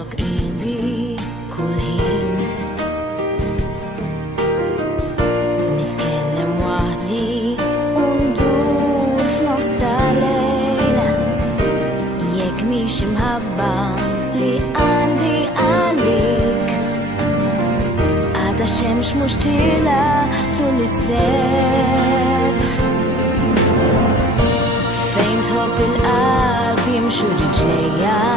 قلبي كل حين نتكلم وحدي وندور في نفس الليل ياك مش محبة اللي عندي عليك عاد الشمس مشتلة طول الساب فين تحب القلب يمشوا رجليا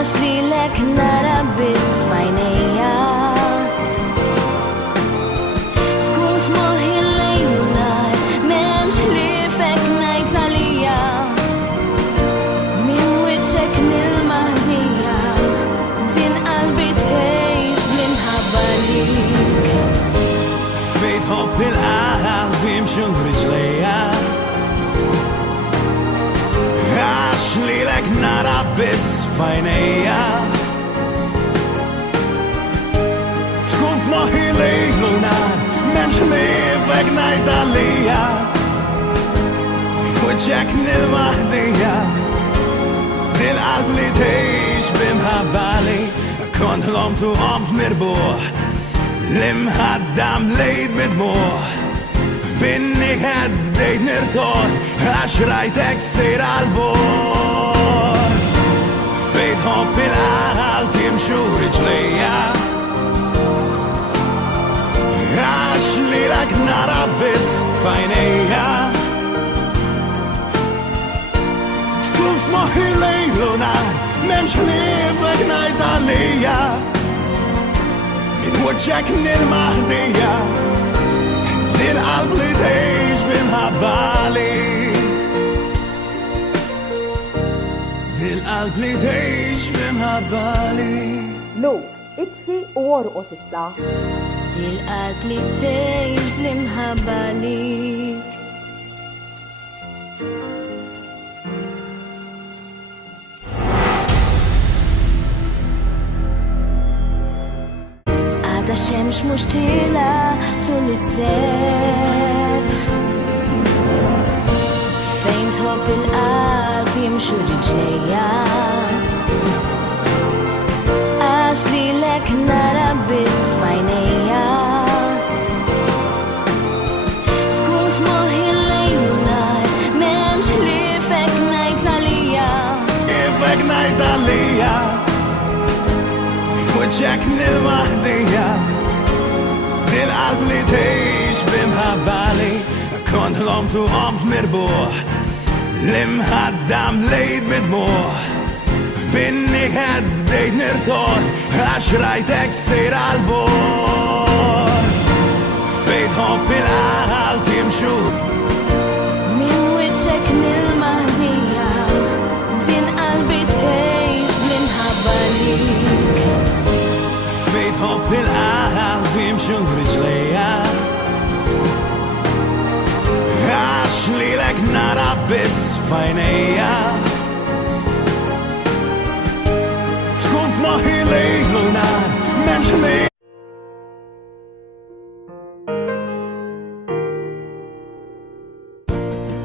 أشلي لك نربس في عينيا تكون في مخي الليل ونهار ممش ليفك نايت عليا من وجهك نلمع هدية دين قلبي تعيش بالمحبة ليك فين تحب القلب يمشوا رجليا أشلي لك نربس في عينيا تكون في مخي ليل ونهار ممش ليفك نايت عليا وجهك نلمع هدية دي القلب اللي تعيش بمحبة لي كنت قمت وقمت مربوح لمهدم ليت بدموع بإنك بديت نرتاح عشريتك سير عالبور فين حب القلب يمشوا رجليا أشلي لك نربس في عينيا تكون في مخي ليل ونهار ممش ليفك نايت عليا من وجهك نلمع هدية دي القلب اللي تعيش بمحبة لي دي القلب اللي تعيش بمحبة لي لو اتفي وارقص الساعة دي القلب اللي تعيش بالمحبة ليك عاد الشمس مشتلة طول الساب فين تحب القلب يمشوا رجليا أشلي لك نربس في عينيا تكون في مخي الليل ونهار ممش ليفك نايت عليا ليفك نايت عليا وجهك نلمع هدية دي القلب اللي تعيش بمحبة لي كنت قمت وقمت مربوح لمهدم ليت بدموع بإنك بديت نرتاح عشريتك سير عالبور فين حب القلب يمشوا من وجهك نلمع هدية دين قلبي تعيش بالمحبة ليك فين حب القلب يمشوا رجليا أشلي لك نربس في عينيا تكون في مخي ليل ونهار ممش ليل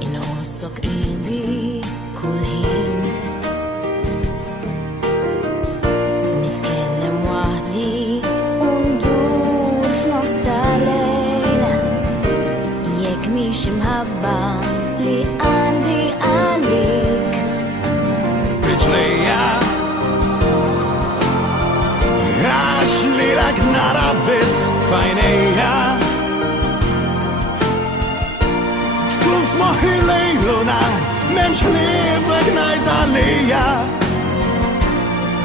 ينقصك قلبي كل حين نتكلم وحدي وندور في نفس الليل ياك مش محبة اللي عندي عليك رجليا أشلي لك نربس في عينيا تكون في مخي ليل ونهار ممش ليفك نايت عليا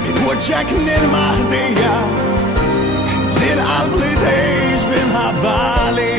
من وجهك نلمع هدية دي القلب اللي تعيش بمحبة لي